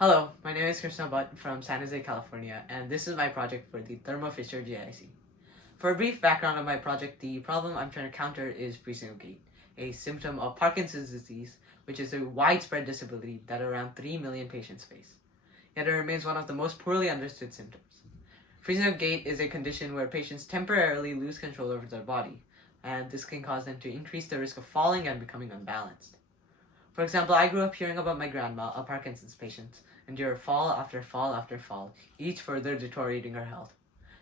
Hello, my name is Krishna Bhatt from San Jose, California, and this is my project for the Thermo GIC. For a brief background of my project, the problem I'm trying to counter is freezing of gait, a symptom of Parkinson's disease, which is a widespread disability that around 3 million patients face. Yet it remains one of the most poorly understood symptoms. Freezing of gait is a condition where patients temporarily lose control over their body, and this can cause them to increase the risk of falling and becoming unbalanced. For example, I grew up hearing about my grandma, a Parkinson's patient, endure fall after fall after fall, each further deteriorating her health.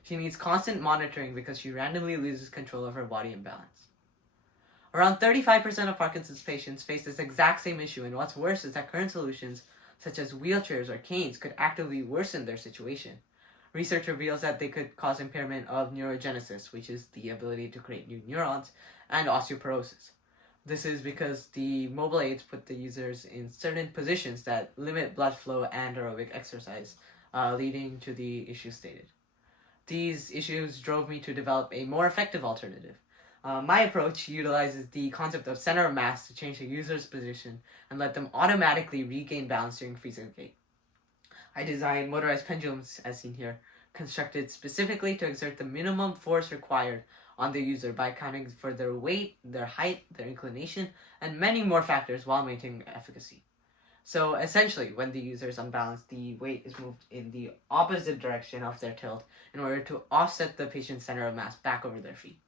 She needs constant monitoring because she randomly loses control of her body and balance. Around 35% of Parkinson's patients face this exact same issue, and what's worse is that current solutions, such as wheelchairs or canes, could actively worsen their situation. Research reveals that they could cause impairment of neurogenesis, which is the ability to create new neurons, and osteoporosis. This is because the mobile aids put the users in certain positions that limit blood flow and aerobic exercise, leading to the issues stated. These issues drove me to develop a more effective alternative. My approach utilizes the concept of center of mass to change the user's position and let them automatically regain balance during freezing of gait. I designed motorized pendulums, as seen here, constructed specifically to exert the minimum force required on the user by accounting for their weight, their height, their inclination, and many more factors while maintaining efficacy. So essentially, when the user is unbalanced, the weight is moved in the opposite direction of their tilt in order to offset the patient's center of mass back over their feet.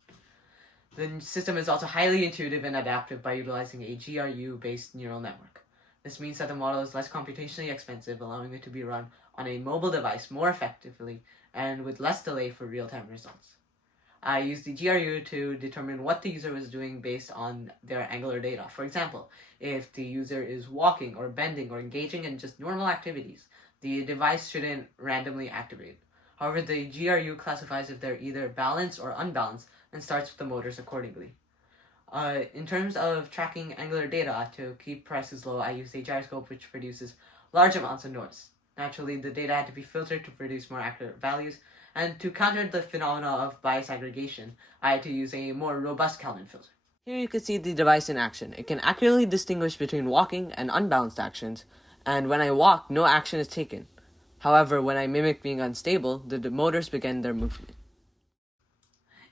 The system is also highly intuitive and adaptive by utilizing a GRU-based neural network. This means that the model is less computationally expensive, allowing it to be run on a mobile device more effectively and with less delay for real-time results. I used the GRU to determine what the user was doing based on their angular data. For example, if the user is walking or bending or engaging in just normal activities, the device shouldn't randomly activate. However, the GRU classifies if they're either balanced or unbalanced and starts with the motors accordingly. In terms of tracking angular data to keep prices low, I used a gyroscope which produces large amounts of noise. Naturally, the data had to be filtered to produce more accurate values, and to counter the phenomena of bias aggregation, I had to use a more robust Kalman filter. Here you can see the device in action. It can accurately distinguish between walking and unbalanced actions, and when I walk, no action is taken. However, when I mimic being unstable, the motors begin their movement.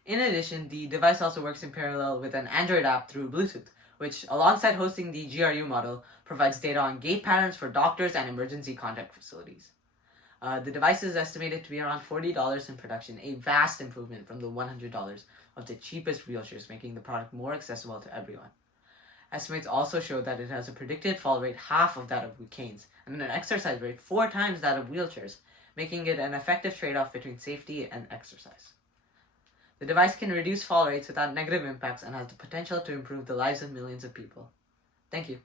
In addition, the device also works in parallel with an Android app through Bluetooth, which, alongside hosting the GRU model, provides data on gait patterns for doctors and emergency contact facilities. The device is estimated to be around $40 in production, a vast improvement from the $100 of the cheapest wheelchairs, making the product more accessible to everyone. Estimates also show that it has a predicted fall rate half of that of canes, and an exercise rate 4 times that of wheelchairs, making it an effective trade-off between safety and exercise. The device can reduce fall rates without negative impacts and has the potential to improve the lives of millions of people. Thank you.